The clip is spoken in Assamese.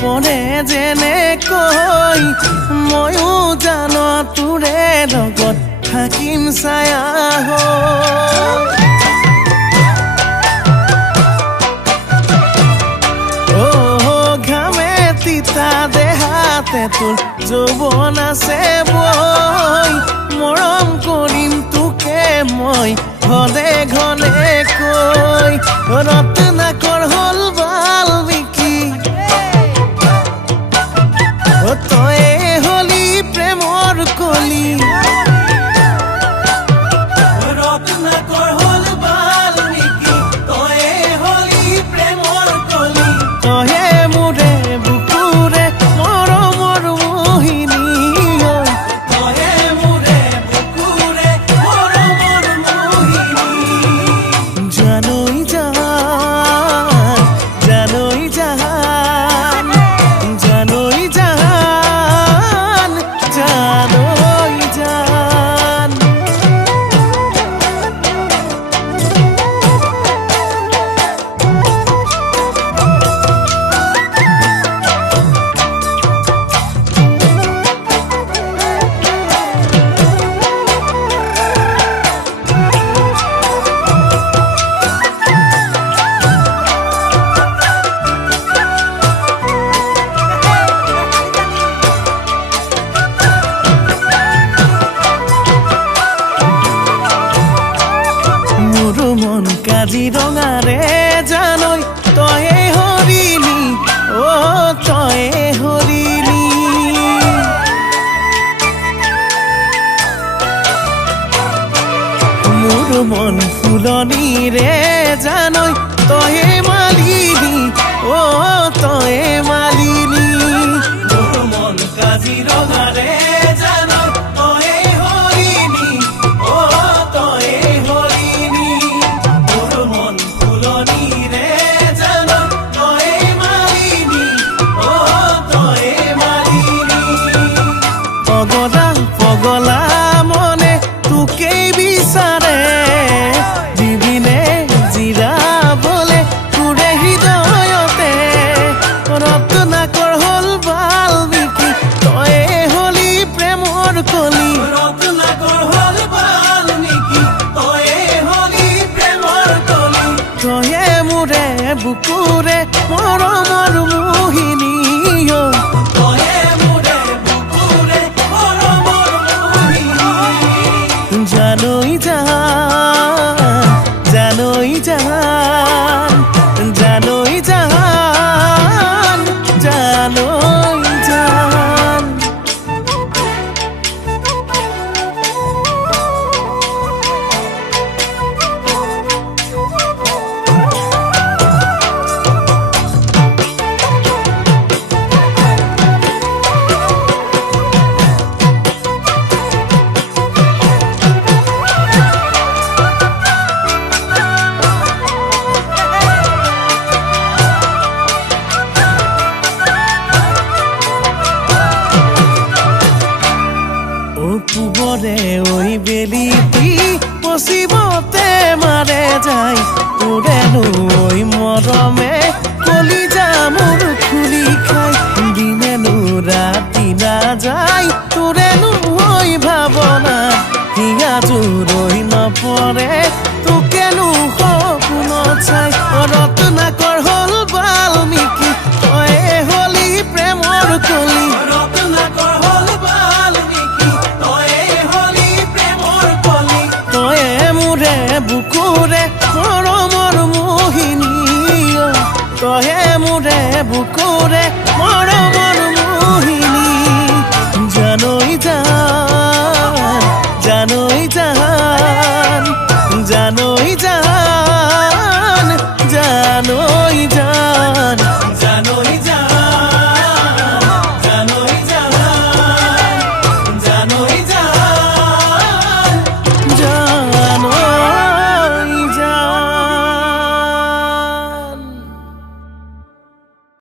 পৰে যেনেকৈ ময়ো জান তোৰে লগত থাকিম ছায়া ঘামে তিতা দেহাতে তোৰ যৌৱন আছে বৈ মৰম কৰিম তোকে মই ঘনে ঘনে কৈ ৰত্নাকৰ হ'ল বাল্মীকি তয়ে হলি প্ৰেমৰ কলি ৰত্নাকৰ হ'ল বাল্মীকি তয়ে হলি প্ৰেমৰ কলি তয়ে মোৰে বুকুৰে মৰমৰ মোহিনী তয়ে মোৰে বুকুৰে মৰমৰ মোহিনী জানৈ জান জানৈ জান জানৈ জান জানৈ জান মন কাজিৰঙাৰে জানৈ তয়ে হৰিণী তয়ে হৰিণী মোৰ মন ফুলনিৰে জানৈ তয়ে মালিনী তয়ে মালিনী মোৰ মন কাজিৰঙাৰে জানৈ তয়ে হৰিণী তয়ে হৰিণী মোৰ মন ফুলনিৰে জানৈ তয়ে মালিনী তয়ে মালিনী পগলা পগলা মনে তোকেই বিচাৰে দিবিনে জিৰাবলে তোৰে হৃদয়তে ৰত্নাকৰ হ'ল বাল্মীকি তয়ে হলি প্ৰেমৰ কলি ৰত্নাকৰ হ'ল বাল্মীকি তয়ে হলি প্ৰেমৰ কলি তয়ে মোৰে বুকুৰে মৰমৰ মোহিনী তয়ে মোৰে বুকুৰে মৰমৰ মোহিনী জানৈ জান জানৈ জান জানৈ জান জানৈ জান পূবৰে বেলিটি পশ্চিমতে মাৰে যায় তোৰেনো